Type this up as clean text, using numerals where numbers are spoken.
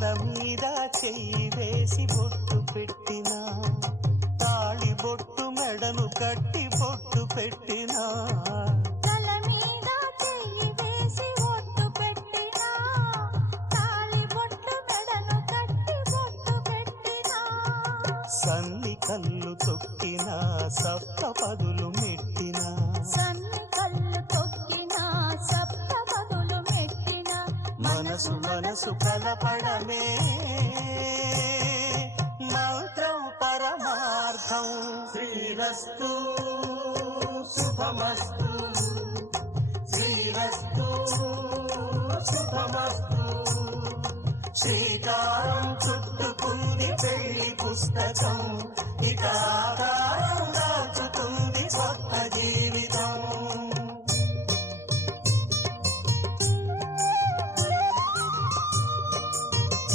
మీద చెయ్యి వేసి బొట్టు పెట్టినా, తాళి బొట్టు మెడను కట్టి బొట్టు పెట్టినా, తల మీద చెయ్యి వేసి బొట్టు పెట్టినా, తాళి బొట్టు మెడను కట్టి బొట్టు పెట్టినా, సన్ని కళ్ళు తొక్కినా సప్త పదులు మెట్టినా, సన్ని కళ్ళు తొక్కినా సప్త పదులు మెట్టినా, మనసు మనసు కలపడమే మంత్రం పరమార్థం. శ్రీరస్తు శుభమస్తు, శ్రీరస్తు శుభమస్తు. శ్రీకారం చుట్టుకుంది పెళ్లి పుస్తకం, ఇక ఆకారం